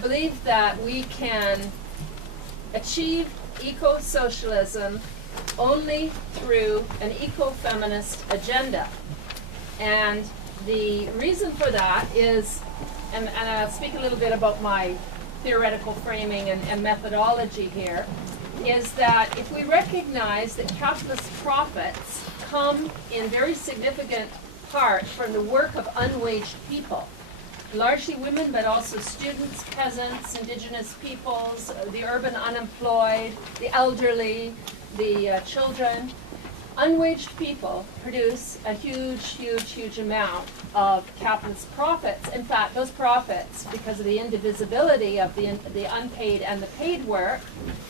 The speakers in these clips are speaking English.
believe that we can achieve eco-socialism only through an eco-feminist agenda. And the reason for that is, and I'll speak a little bit about my theoretical framing and methodology here, is that if we recognize that capitalist profits come in very significant part from the work of unwaged people, largely women, but also students, peasants, indigenous peoples, the urban unemployed, the elderly, the children. Unwaged people produce a huge amount of capitalist profits. In fact, those profits, because of the indivisibility of the unpaid and the paid work,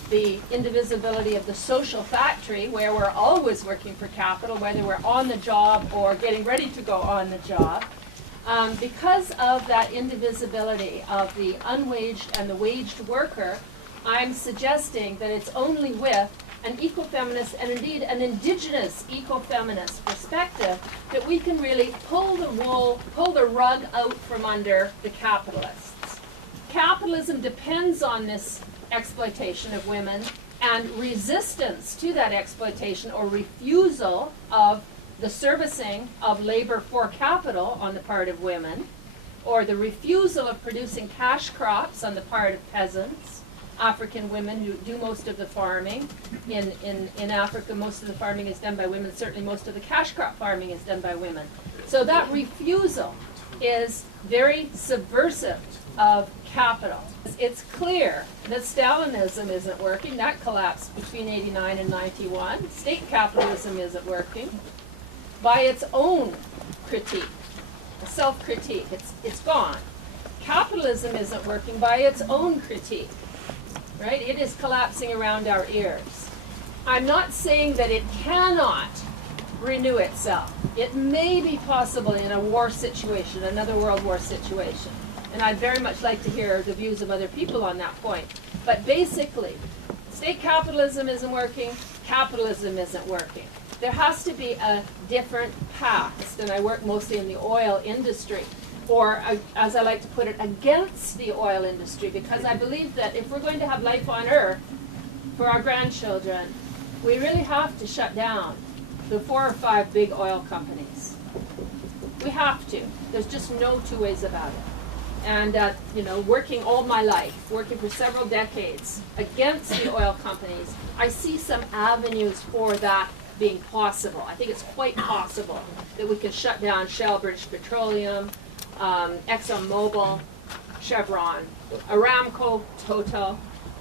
the indivisibility of the social factory, where we're always working for capital, whether we're on the job or getting ready to go on the job, because of that indivisibility of the unwaged and the waged worker, I'm suggesting that it's only with an eco-feminist and indeed an indigenous eco-feminist perspective that we can really pull the rug out from under the capitalists. Capitalism depends on this exploitation of women, and resistance to that exploitation or refusal of the servicing of labor for capital on the part of women, or the refusal of producing cash crops on the part of peasants, African women who do most of the farming. In Africa, most of the farming is done by women. Certainly most of the cash crop farming is done by women. So that refusal is very subversive of capital. It's clear that Stalinism isn't working. That collapsed between 89 and 91. State capitalism isn't working. By its own critique, self-critique, it's gone. Capitalism isn't working by its own critique. Right? It is collapsing around our ears. I'm not saying that it cannot renew itself. It may be possible in a war situation, another world war situation. And I'd very much like to hear the views of other people on that point. But basically, state capitalism isn't working, capitalism isn't working. There has to be a different path. And I work mostly in the oil industry, or as I like to put it, against the oil industry, because I believe that if we're going to have life on Earth for our grandchildren, we really have to shut down the 4 or 5 big oil companies. We have to. There's just no two ways about it. And working all my life, working for several decades against the oil companies, I see some avenues for that being possible. I think it's quite possible that we can shut down Shell, British Petroleum, ExxonMobil, Chevron, Aramco, Total,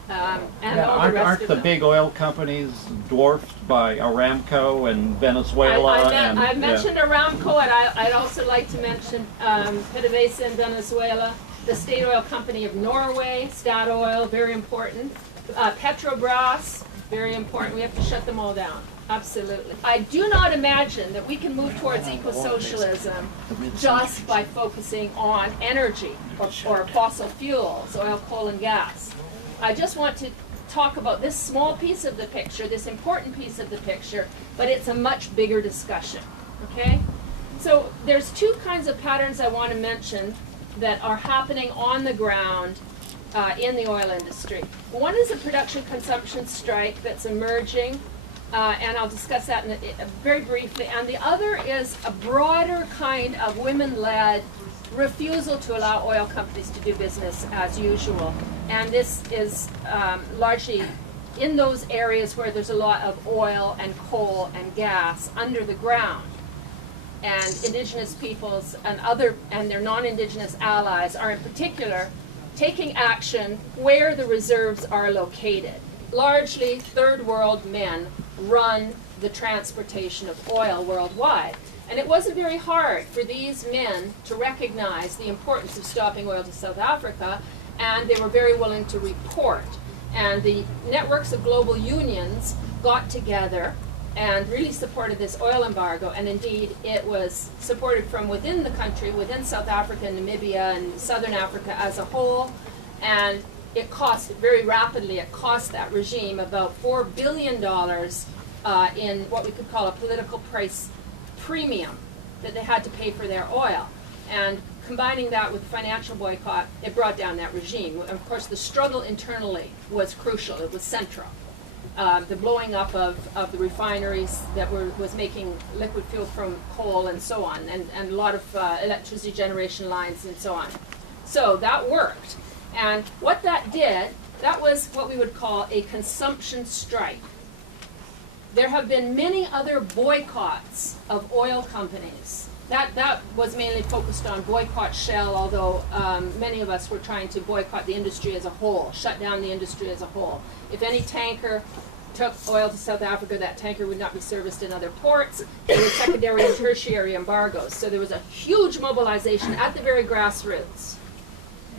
and all the rest aren't of the them. big oil companies dwarfed by Aramco and Venezuela? I mentioned Aramco, and I'd also like to mention PDVSA in Venezuela, the state oil company of Norway, Statoil, very important, Petrobras, very important. We have to shut them all down. Absolutely. I do not imagine that we can move towards eco-socialism just by focusing on energy or fossil fuels, oil, coal, and gas. I just want to talk about this small piece of the picture, this important piece of the picture, but it's a much bigger discussion, okay? So there's 2 kinds of patterns I want to mention that are happening on the ground in the oil industry. One is a production-consumption strike that's emerging, and I'll discuss that very briefly. And the other is a broader kind of women-led refusal to allow oil companies to do business as usual. And this is largely in those areas where there's a lot of oil and coal and gas under the ground. And indigenous peoples and their non-indigenous allies are in particular taking action where the reserves are located. Largely third world men run the transportation of oil worldwide. And it wasn't very hard for these men to recognize the importance of stopping oil to South Africa, and they were very willing to report. And the networks of global unions got together and really supported this oil embargo, and indeed it was supported from within the country, within South Africa, Namibia, and Southern Africa as a whole, and it cost very rapidly, it cost that regime about $4 billion in what we could call a political price premium that they had to pay for their oil. And combining that with the financial boycott, it brought down that regime. Of course, the struggle internally was crucial. It was central. The blowing up of the refineries that was making liquid fuel from coal and so on, and a lot of electricity generation lines and so on. So that worked. And what that did, that was what we would call a consumption strike. There have been many other boycotts of oil companies. That was mainly focused on boycott Shell, although many of us were trying to boycott the industry as a whole, shut down the industry as a whole. If any tanker took oil to South Africa, that tanker would not be serviced in other ports. There were secondary and tertiary embargoes. So there was a huge mobilization at the very grassroots.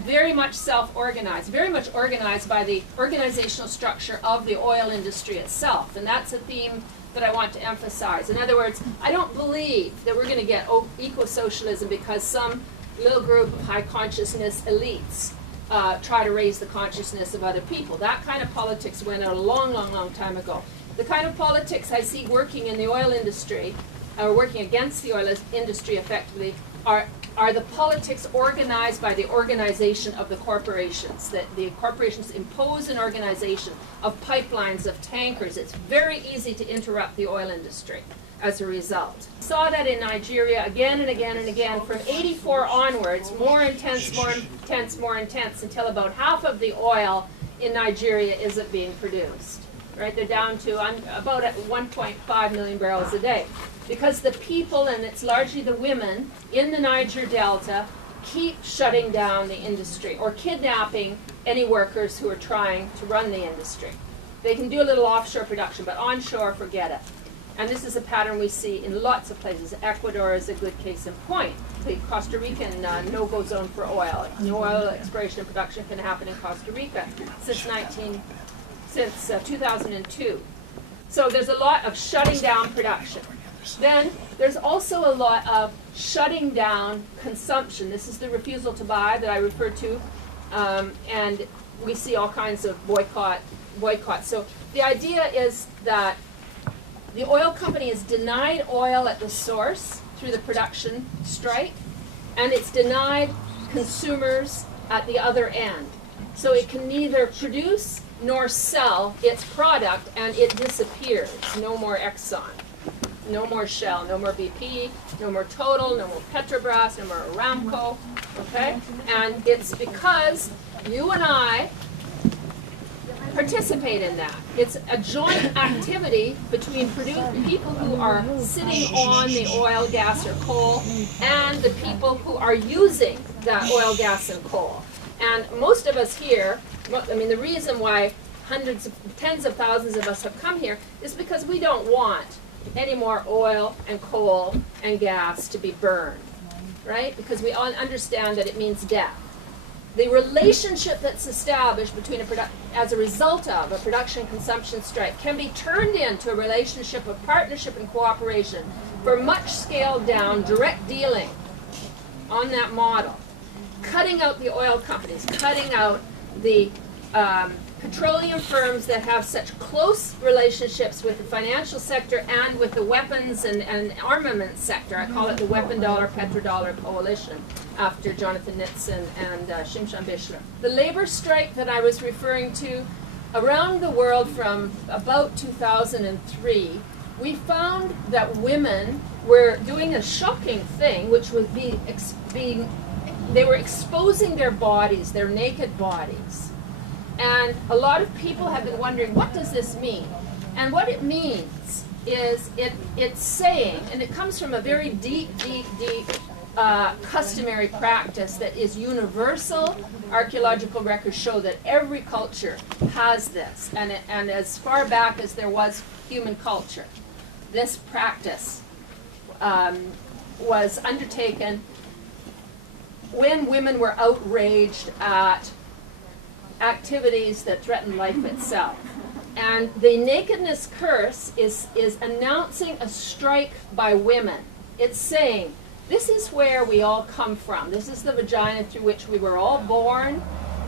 Very much self-organized, very much organized by the organizational structure of the oil industry itself. And that's a theme that I want to emphasize. In other words, I don't believe that we're going to get eco-socialism because some little group of high consciousness elites try to raise the consciousness of other people. That kind of politics went out a long, long, long time ago. The kind of politics I see working in the oil industry, or working against the oil industry effectively, are the politics organized by the organization of the corporations. That the corporations impose an organization of pipelines, of tankers. It's very easy to interrupt the oil industry as a result. Saw that in Nigeria again and again and again from 84 onwards, more intense, more intense, more intense, until about half of the oil in Nigeria isn't being produced. Right, they're down to about at 1.5 million barrels a day. Because the people, and it's largely the women, in the Niger Delta keep shutting down the industry or kidnapping any workers who are trying to run the industry. They can do a little offshore production, but onshore, forget it. And this is a pattern we see in lots of places. Ecuador is a good case in point. The Costa Rican no-go zone for oil. No oil exploration and production can happen in Costa Rica since 2002. So there's a lot of shutting down production. Then there's also a lot of shutting down consumption. This is the refusal to buy that I referred to, and we see all kinds of boycott. So the idea is that the oil company is denied oil at the source through the production strike, and it's denied consumers at the other end. So it can neither produce nor sell its product, and it disappears. No more Exxon. No more Shell, no more BP, no more Total, no more Petrobras, no more Aramco, okay? And it's because you and I participate in that. It's a joint activity between people who are sitting on the oil, gas, or coal, and the people who are using that oil, gas, and coal. And most of us here, I mean, the reason why tens of thousands of us have come here is because we don't want any more oil and coal and gas to be burned, right? Because we all understand that it means death. The relationship that's established between as a result of a production-consumption strike can be turned into a relationship of partnership and cooperation for much scaled-down direct dealing on that model, cutting out the oil companies, cutting out the petroleum firms that have such close relationships with the financial sector and with the weapons and armaments sector. I call it the weapon dollar, petrodollar coalition after Jonathan Nitzen and Shimshon Bishler. The labor strike that I was referring to around the world from about 2003, we found that women were doing a shocking thing, which was they were exposing their bodies, their naked bodies. And a lot of people have been wondering, what does this mean? And what it means is it's saying, and it comes from a very deep customary practice that is universal. Archaeological records show that every culture has this, and as far back as there was human culture, this practice was undertaken when women were outraged at activities that threaten life itself. And the nakedness curse is announcing a strike by women. It's saying, this is where we all come from. This is the vagina through which we were all born,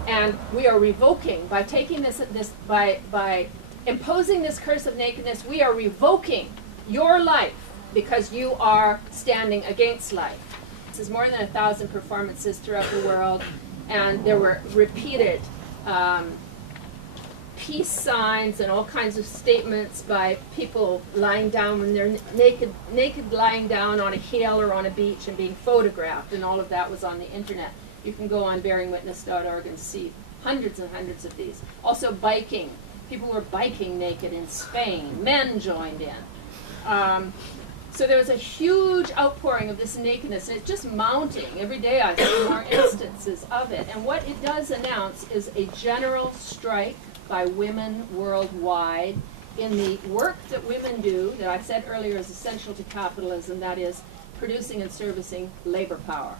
and we are revoking, by taking by imposing this curse of nakedness, we are revoking your life because you are standing against life. There's more than 1,000 performances throughout the world, and there were repeated peace signs and all kinds of statements by people lying down when they're naked lying down on a hill or on a beach and being photographed, and all of that was on the internet. You can go on bearingwitness.org and see hundreds and hundreds of these. Also biking. People were biking naked in Spain. Men joined in. So there was a huge outpouring of this nakedness, and it's just mounting. Every day I see more instances of it. And what it does announce is a general strike by women worldwide in the work that women do, that I said earlier is essential to capitalism, that is producing and servicing labor power.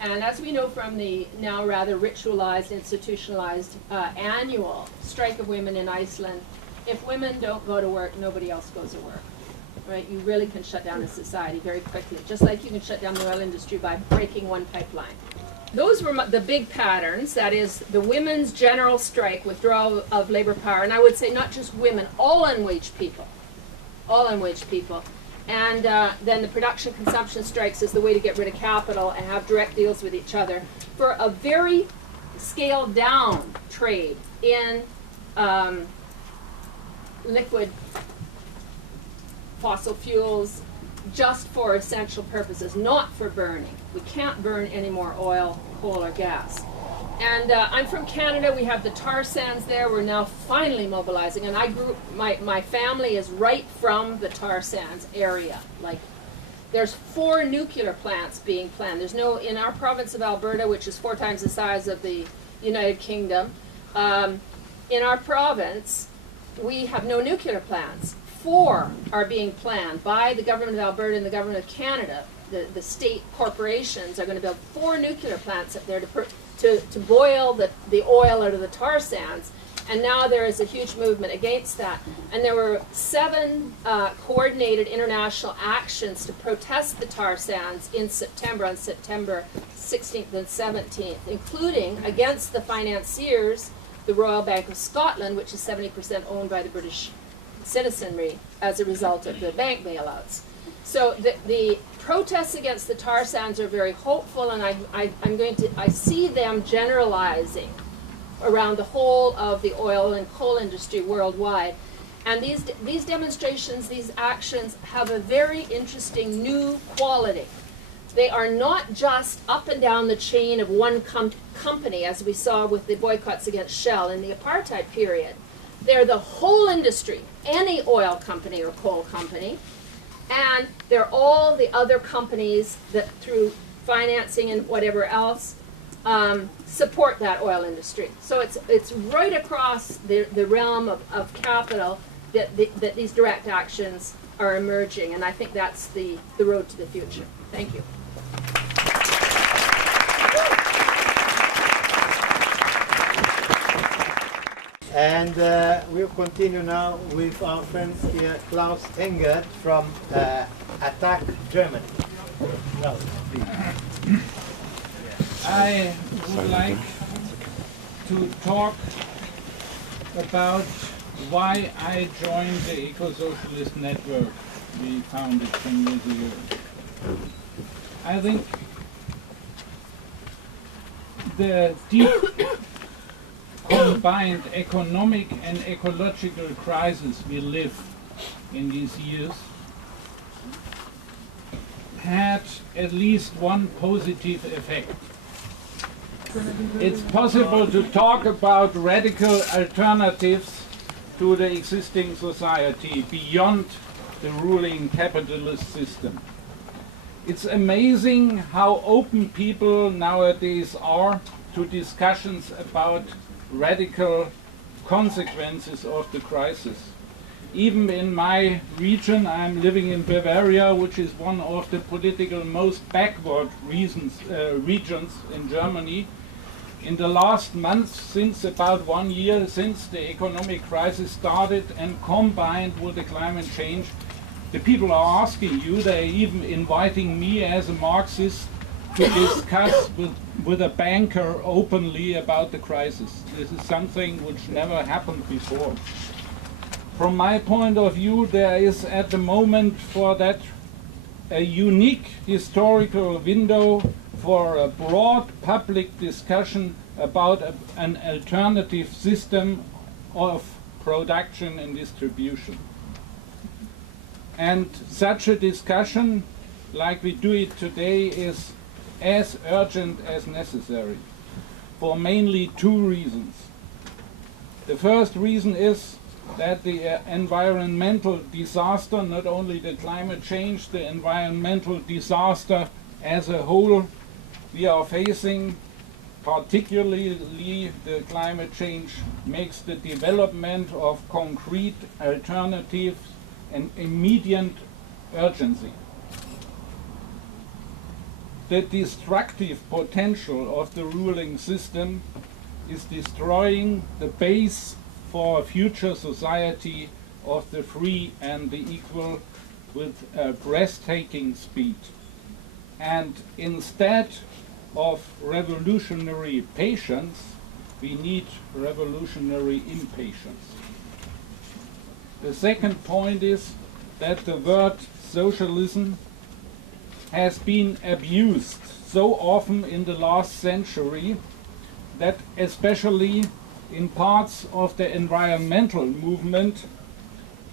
And as we know from the now rather ritualized, institutionalized annual strike of women in Iceland, if women don't go to work, nobody else goes to work. Right? You really can shut down a society very quickly, just like you can shut down the oil industry by breaking one pipeline. Those were the big patterns, that is the women's general strike, withdrawal of labor power, and I would say not just women, all unwaged people. All unwaged people. And then the production consumption strikes is the way to get rid of capital and have direct deals with each other for a very scaled down trade in liquid fossil fuels just for essential purposes, not for burning. We can't burn any more oil, coal, or gas. And I'm from Canada. We have the tar sands there. We're now finally mobilizing. And I grew, my family is right from the tar sands area. Like, there's 4 nuclear plants being planned. There's no, in our province of Alberta, which is 4 times the size of the United Kingdom, in our province, we have no nuclear plants. 4 are being planned by the government of Alberta and the government of Canada. The state corporations are going to build 4 nuclear plants up there to boil the oil out of the tar sands. And now there is a huge movement against that. And there were 7 coordinated international actions to protest the tar sands in September, on September 16th and 17th, including against the financiers, the Royal Bank of Scotland, which is 70% owned by the British citizenry as a result of the bank bailouts. So the protests against the tar sands are very hopeful, and I see them generalizing around the whole of the oil and coal industry worldwide. And these demonstrations, these actions have a very interesting new quality. They are not just up and down the chain of one company, as we saw with the boycotts against Shell in the apartheid period. They're the whole industry, any oil company or coal company, and they're all the other companies that through financing and whatever else support that oil industry. So it's right across the realm of capital that these direct actions are emerging, and I think that's the road to the future. Thank you. And we'll continue now with our friends here, Klaus Engert from Attack Germany. Klaus, please. I would like to talk about why I joined the Eco-Socialist network we founded some years ago. I think the deep combined economic and ecological crisis we live in these years had at least one positive effect. It's possible to talk about radical alternatives to the existing society beyond the ruling capitalist system. It's amazing how open people nowadays are to discussions about radical consequences of the crisis. Even in my region, I'm living in Bavaria, which is one of the political most backward regions in Germany. In the last months, since about 1 year since the economic crisis started and combined with the climate change, the people are asking you, they're even inviting me as a Marxist to discuss with a banker openly about the crisis. This is something which never happened before. From my point of view, there is at the moment for that a unique historical window for a broad public discussion about an alternative system of production and distribution. And such a discussion, like we do it today, is as urgent as necessary for mainly two reasons. The first reason is that the environmental disaster, not only the climate change, the environmental disaster as a whole we are facing, particularly the climate change, makes the development of concrete alternatives an immediate urgency. The destructive potential of the ruling system is destroying the base for a future society of the free and the equal with a breathtaking speed. And instead of revolutionary patience, we need revolutionary impatience. The second point is that the word socialism has been abused so often in the last century that especially in parts of the environmental movement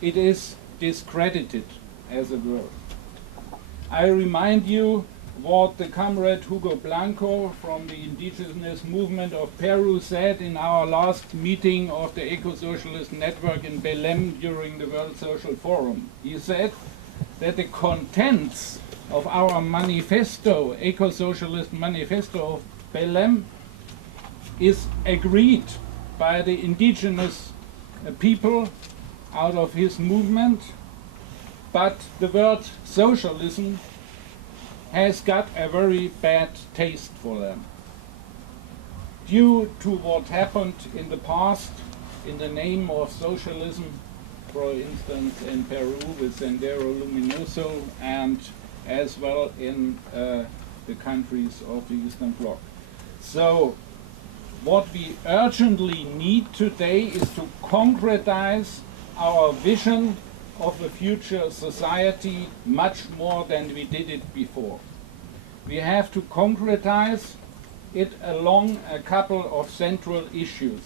it is discredited as a word. I remind you what the comrade Hugo Blanco from the indigenous movement of Peru said in our last meeting of the Eco-Socialist Network in Belém during the World Social Forum. He said that the contents of our manifesto, Eco-Socialist Manifesto of Belém, is agreed by the indigenous people out of his movement, but the word socialism has got a very bad taste for them. Due to what happened in the past in the name of socialism, for instance in Peru with Sendero Luminoso and as well in the countries of the Eastern Bloc. So what we urgently need today is to concretize our vision of a future society much more than we did it before. We have to concretize it along a couple of central issues.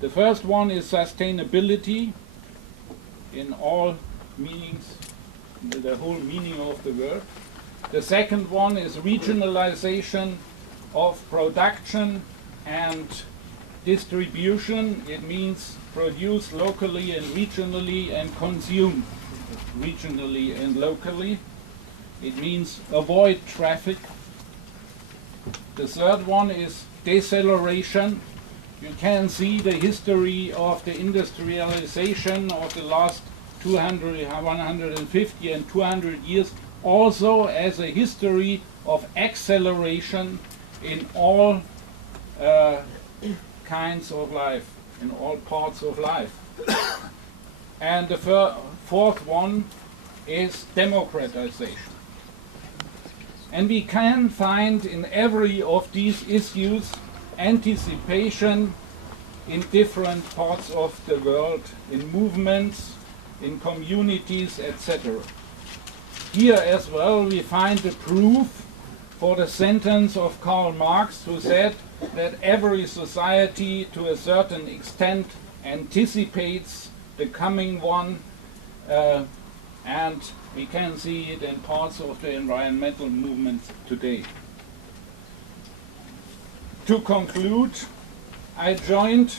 The first one is sustainability in all meanings, the whole meaning of the word. The second one is regionalization of production and distribution. It means produce locally and regionally and consume regionally and locally. It means avoid traffic. The third one is deceleration. You can see the history of the industrialization of the last 200, 150 and 200 years also as a history of acceleration in all kinds of life, in all parts of life. And the fourth one is democratization. And we can find in every of these issues anticipation in different parts of the world, in movements, in communities, etc. Here as well we find the proof for the sentence of Karl Marx, who said that every society to a certain extent anticipates the coming one, and we can see it in parts of the environmental movement today. To conclude, I joined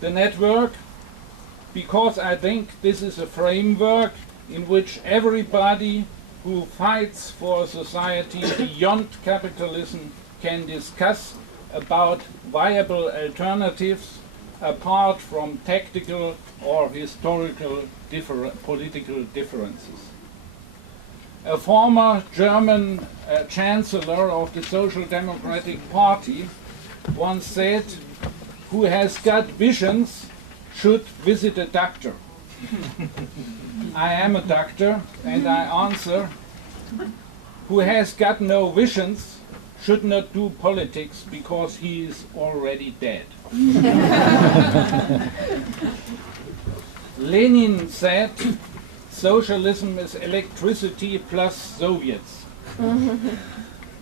the network because I think this is a framework in which everybody who fights for a society beyond capitalism can discuss about viable alternatives apart from tactical or historical political differences. A former German chancellor of the Social Democratic Party once said, "Who has got visions should visit a doctor." I am a doctor, and I answer, who has got no visions should not do politics because he is already dead. Lenin said, socialism is electricity plus Soviets.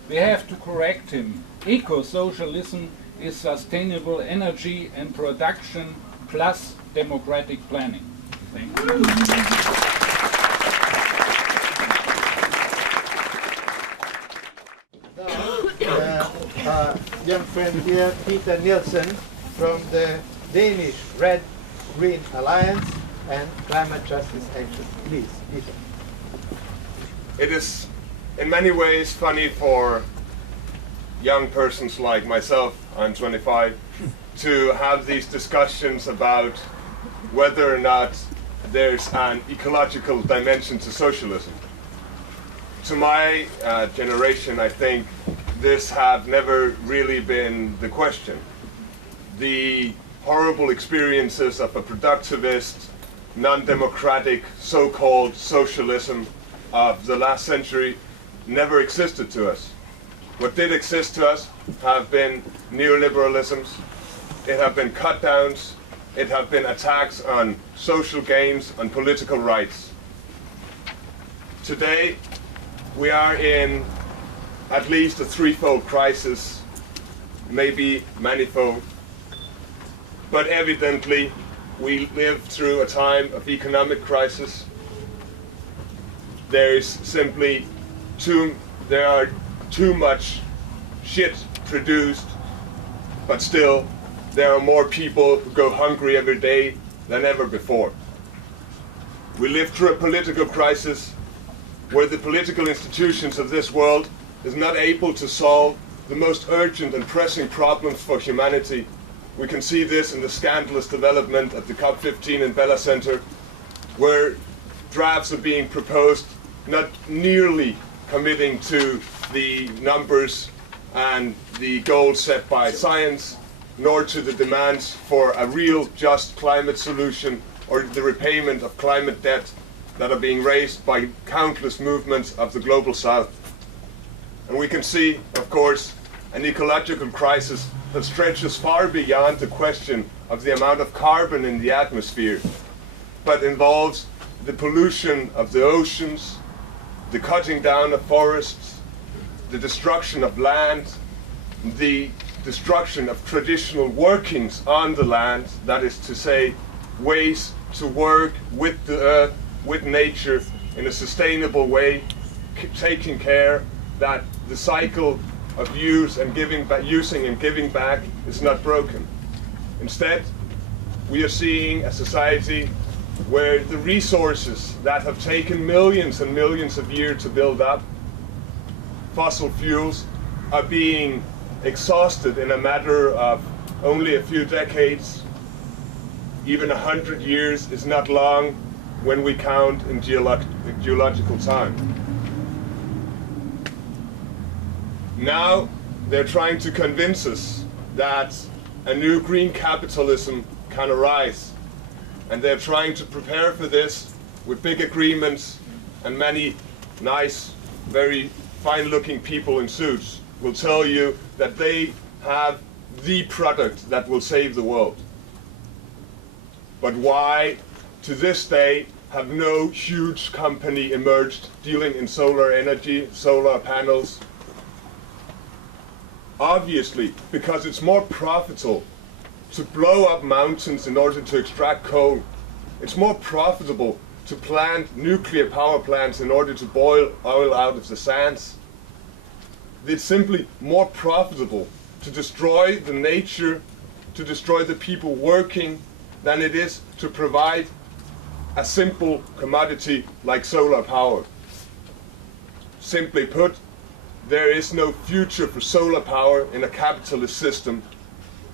We have to correct him. Eco-socialism is sustainable energy and production plus democratic planning. Thank you. Now, young friend here, Peter Nielsen, from the Danish Red-Green Alliance and Climate Justice Action. Please, Peter. It is in many ways funny for young persons like myself, I'm 25, to have these discussions about whether or not there's an ecological dimension to socialism. To my generation, I think this have never really been the question. The horrible experiences of a productivist, non-democratic, so-called socialism of the last century never existed to us. What did exist to us have been neoliberalisms, it have been cut-downs, it have been attacks on social gains, on political rights. Today, we are in at least a threefold crisis, maybe manifold, but evidently we live through a time of economic crisis. There are too much shit produced, but still there are more people who go hungry every day than ever before. We live through a political crisis where the political institutions of this world is not able to solve the most urgent and pressing problems for humanity. We can see this in the scandalous development at the COP15 in Bella Center, where drafts are being proposed not nearly committing to the numbers and the goals set by science, nor to the demands for a real just climate solution or the repayment of climate debt that are being raised by countless movements of the global south. And we can see, of course, an ecological crisis that stretches far beyond the question of the amount of carbon in the atmosphere, but involves the pollution of the oceans, the cutting down of forests, the destruction of land, the destruction of traditional workings on the land, that is to say, ways to work with the earth, with nature, in a sustainable way, taking care that the cycle of using and giving back is not broken. Instead, we are seeing a society where the resources that have taken millions and millions of years to build up, fossil fuels, are being exhausted in a matter of only a few decades. Even 100 years is not long when we count in geological time. Now they're trying to convince us that a new green capitalism can arise, and they're trying to prepare for this with big agreements, and many nice, very fine-looking people in suits will tell you that they have the product that will save the world. But why, to this day, have no huge company emerged dealing in solar energy, solar panels? Obviously, because it's more profitable to blow up mountains in order to extract coal. It's more profitable to plant nuclear power plants in order to boil oil out of the sands. It's simply more profitable to destroy the nature, to destroy the people working, than it is to provide a simple commodity like solar power. Simply put, there is no future for solar power in a capitalist system.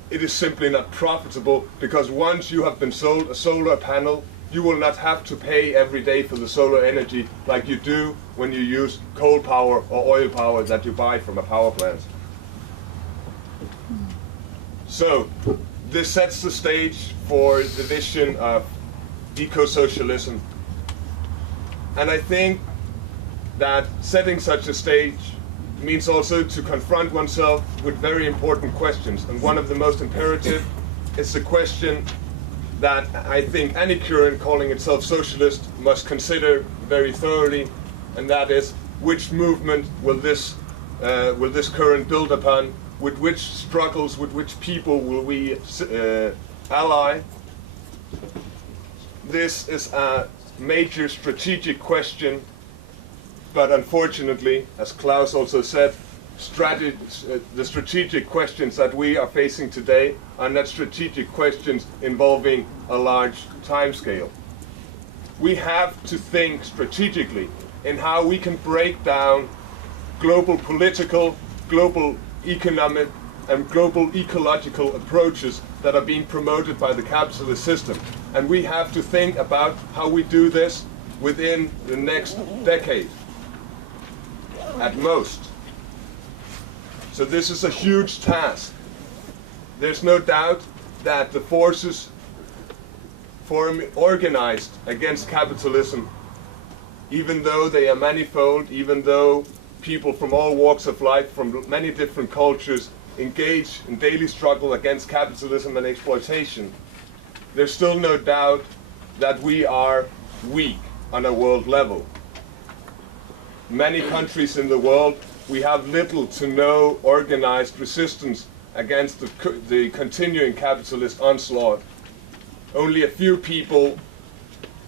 It is simply not profitable, because once you have been sold a solar panel, you will not have to pay every day for the solar energy like you do when you use coal power or oil power that you buy from a power plant. So, this sets the stage for the vision of eco-socialism. And I think that setting such a stage means also to confront oneself with very important questions. And one of the most imperative is the question, that I think any current calling itself socialist must consider very thoroughly, and that is, which movement will this current build upon? With which struggles, with which people will we ally? This is a major strategic question, but unfortunately, as Klaus also said, the strategic questions that we are facing today are not strategic questions involving a large timescale. We have to think strategically in how we can break down global political, global economic, and global ecological approaches that are being promoted by the capitalist system. And we have to think about how we do this within the next decade, at most. So this is a huge task. There's no doubt that the forces organized against capitalism, even though they are manifold, even though people from all walks of life, from many different cultures, engage in daily struggle against capitalism and exploitation, there's still no doubt that we are weak on a world level. Many countries in the world, we have little to no organized resistance against the continuing capitalist onslaught. Only a few people,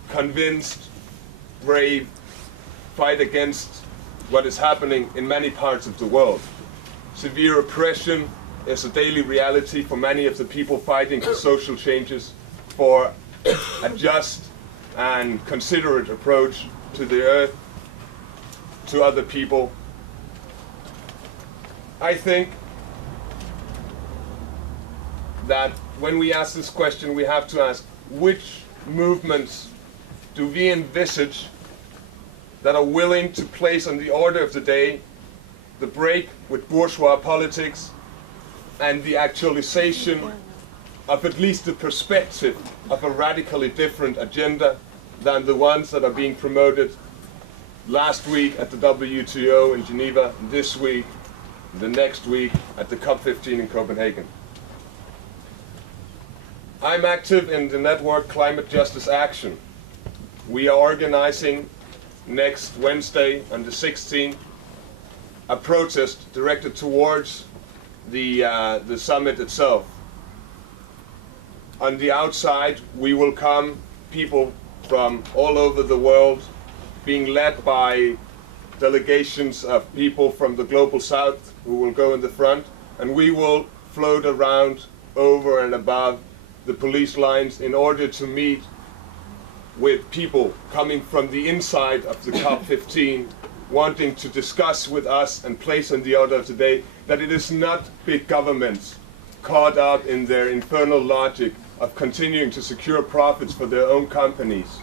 convinced, brave, fight against what is happening in many parts of the world. Severe oppression is a daily reality for many of the people fighting for social changes, for a just and considerate approach to the earth, to other people. I think that when we ask this question, we have to ask, which movements do we envisage that are willing to place on the order of the day the break with bourgeois politics and the actualization of at least the perspective of a radically different agenda than the ones that are being promoted last week at the WTO in Geneva, this week, the next week at the COP15 in Copenhagen. I'm active in the network Climate Justice Action. We are organizing next Wednesday on the 16th a protest directed towards the summit itself. On the outside, we will come people from all over the world, being led by delegations of people from the global south who will go in the front, and we will float around over and above the police lines in order to meet with people coming from the inside of the COP15, wanting to discuss with us and place on the order today that it is not big governments caught up in their infernal logic of continuing to secure profits for their own companies,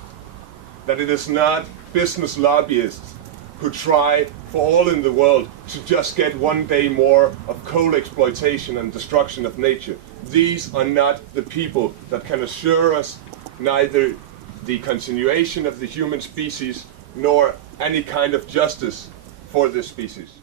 that it is not business lobbyists who try for all in the world to just get one day more of coal exploitation and destruction of nature. These are not the people that can assure us neither the continuation of the human species nor any kind of justice for this species.